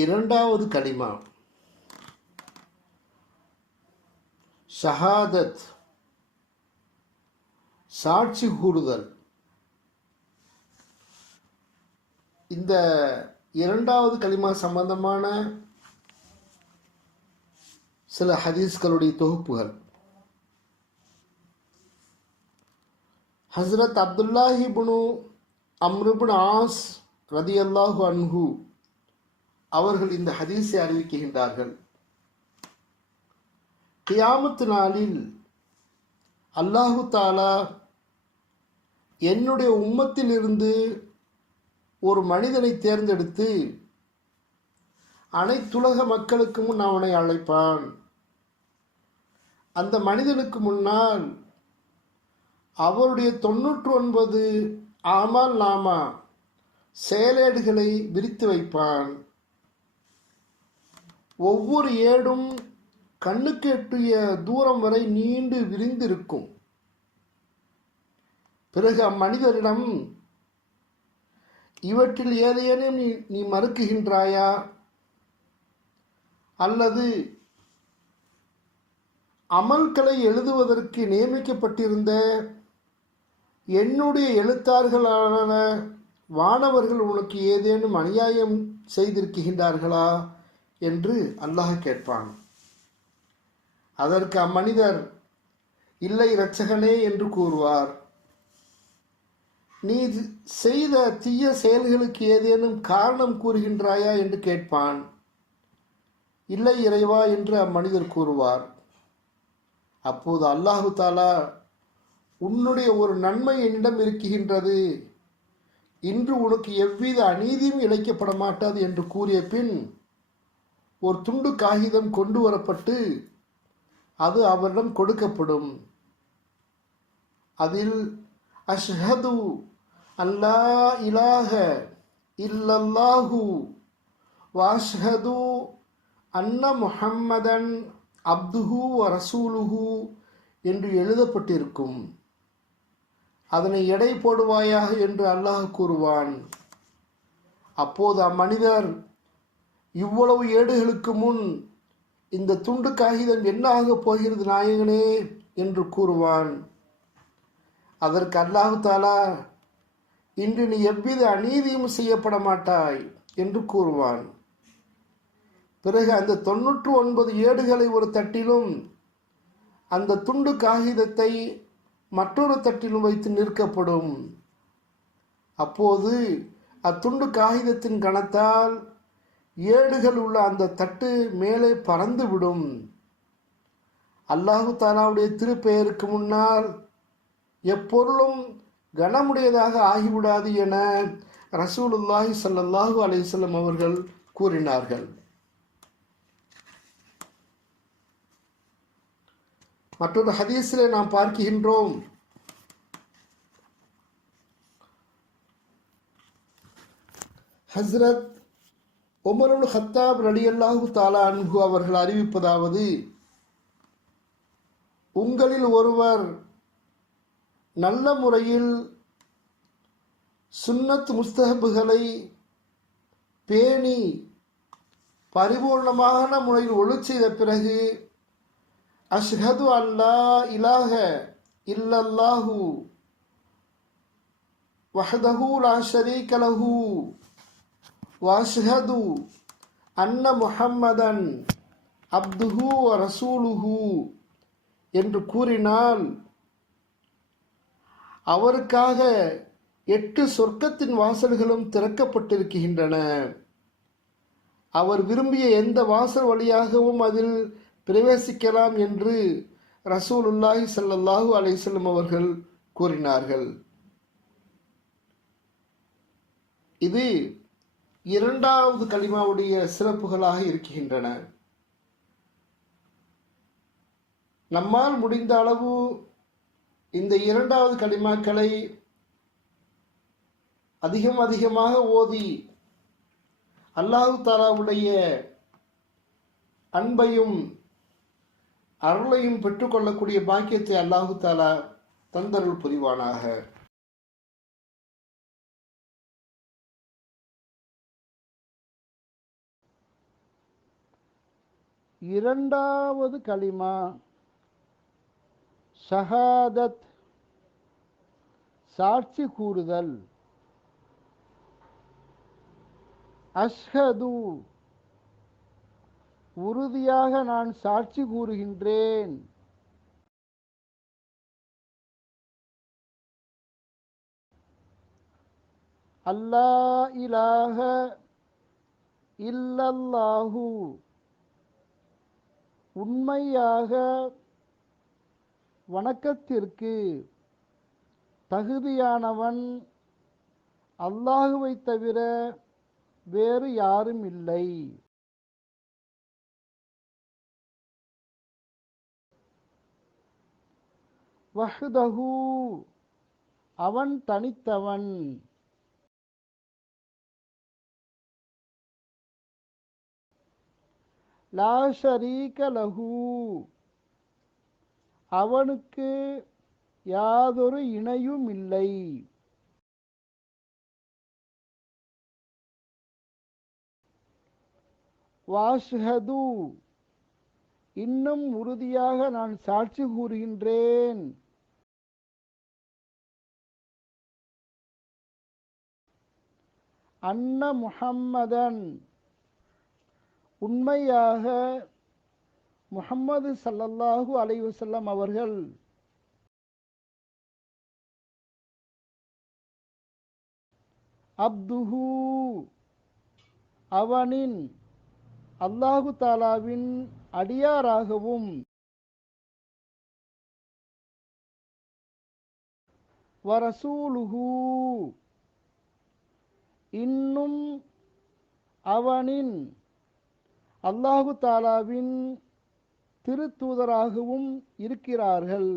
இரண்டாவது கலிமா ஷஹாதத், சாட்சி கூறுதல். இந்த இரண்டாவது கலிமா சம்பந்தமான சில ஹதீஸ்களுடைய தொகுப்புகள். ஹஸ்ரத் அப்துல்லாஹி இப்னு அம்ர் இப்னு ஆஸ் ரதியல்லாஹு அன்ஹு அவர்கள் இந்த ஹதீஸை அறிவிக்கின்றார்கள். கியாமத்து நாளில் அல்லாஹு தாலா என்னுடைய உம்மத்திலிருந்து ஒரு மனிதனை தேர்ந்தெடுத்து அனைத்துலக மக்களுக்கு முன் அவனை அழைப்பான். அந்த மனிதனுக்கு முன்னால் அவருடைய 99 ஆமால் நாமா செயலேடுகளை விரித்து வைப்பான். ஒவ்வொரு ஏடும் கண்ணுக்கு எட்டிய தூரம் வரை நீண்டு விரிந்திருக்கும். பிறகு அம்மனிதரிடம், இவற்றில் ஏதேனும் நீ மறுக்குகின்றாயா, அல்லது அமல்களை எழுதுவதற்கு நியமிக்கப்பட்டிருந்த என்னுடைய எழுத்தாளர்களான வானவர்கள் உனக்கு ஏதேனும் அநியாயம் செய்திருக்கின்றார்களா என்று அல்லாஹ் கேட்பான். அதற்கு அம்மனிதர், இல்லை இரட்சகனே என்று கூறுவார். நீ செய்த தீய செயல்களுக்கு ஏதேனும் காரணம் கூறுகின்றாயா என்று கேட்பான். இல்லை இறைவா என்று அம்மனிதர் கூறுவார். அப்போது அல்லாஹு தாலா, உன்னுடைய ஒரு நன்மை என்னிடம் இருக்கின்றது, இன்று உனக்கு எவ்வித அநீதியும் இழைக்கப்பட மாட்டாது என்று கூறிய பின் ஒரு துண்டு காகிதம் கொண்டு வரப்பட்டு அது அவரிடம் கொடுக்கப்படும். அதில் அஷ்ஹது அல்லா இலாஹ இல்லல்லாஹு வாஷ்ஹது அன்ன முஹம்மதன் அப்துஹு வ ரசூலுஹு என்று எழுதப்பட்டிருக்கும். அதனை எடை போடுவாயாக என்று அல்லாஹ் கூறுவான். அப்போது அம்மனிதர், இவ்வளவு ஏடுகளுக்கு முன் இந்த துண்டு காகிதம் என்ன ஆகப் போகிறது நாயகனே என்று கூறுவான். அதற்கு அல்லாஹு தாலா, இன்று நீ எவ்வித அநீதியும் செய்யப்பட மாட்டாய் என்று கூறுவான். பிறகு அந்த 99 ஏடுகளை ஒரு தட்டிலும் அந்த துண்டு காகிதத்தை மற்றொரு தட்டிலும் வைத்து நிற்கப்படும். அப்போது அத்துண்டு காகிதத்தின் கணத்தால் ஏடுகள் உள்ள அந்த தட்டு மேலே பறந்து விடும். அல்லாஹு தாலாவுடைய திருப்பெயருக்கு முன்னால் எப்பொருளும் கனமுடையதாக ஆகிவிடாது என ரசூலுல்லாஹி ஸல்லல்லாஹு அலைஹி வஸல்லம் அவர்கள் கூறினார்கள். மற்றொரு ஹதீஸிலே நாம் பார்க்கின்றோம், ஹஸ்ரத் உமர் இப்னு கத்தாப் ரலியல்லாஹு தஆலா அன்ஹு அவர்கள் அறிவிப்பதாவது, உங்களில் ஒருவர் நல்ல முறையில் சுன்னத் முஸ்தஹபுகளை பேணி பரிபூர்ணமான முறையில் ஒழுச் செய்த பிறகு அஷ்ஹது அல்லா இலாஹ இல்லல்லாஹு வஹ்தஹு லா ஷரீக லஹு வஅஷ்ஹது அன்ன முஹம்மதன் அப்துஹு வ ரசூலுஹு என்று கூறினால் அவருக்காக 8 சொர்க்கத்தின் வாசல்களும் திறக்கப்பட்டிருக்கின்றன. அவர் விரும்பிய எந்த வாசல் வழியாகவும் அதில் பிரவேசிக்கலாம் என்று ரசூலுல்லாஹி ஸல்லல்லாஹு அலைஹி வஸல்லம் அவர்கள் கூறினார்கள். இது இரண்டாவது கலிமாவுடைய சிறப்புகளாக இருக்கின்றன. நம்மால் முடிந்த அளவு இந்த இரண்டாவது கலிமாக்களை அதிகமாக ஓதி அல்லாஹு தாலாவுடைய அன்பையும் அருளையும் பெற்றுக்கொள்ளக்கூடிய பாக்கியத்தை அல்லாஹு தாலா தந்தருள் புரிவானாக. இரண்டாவது கலிமா ஷஹாதத், சாட்சி கூறுதல். அஷ்ஹது, உறுதியாக நான் சாட்சி கூறுகின்றேன். அல்லா இலாஹ இல்லல்லாஹு, உண்மையாக வணக்கத்திற்கு தகுதியானவன் அல்லாஹுவை தவிர வேறு யாரும் இல்லை. வஹ்தஹு, அவன் தனித்தவன். லா ஷரீக லஹு, அவனுக்கு யாதொரு இணையும் இல்லை. வாஷ்ஹது, இன்னும் உறுதியாக நான் சாட்சி கூறுகின்றேன். அன்ன முஹம்மதன், உண்மையாக முஹம்மது ஸல்லல்லாஹு அலைஹி வஸல்லம் அவர்கள் அப்துஹு, அவனின் அல்லாஹு தாலாவின் அடியாராகவும் வரசூலுஹு, இன்னும் அவனின் அல்லாஹு தாலாவின் திருத்தூதராகவும் இருக்கிறார்கள்.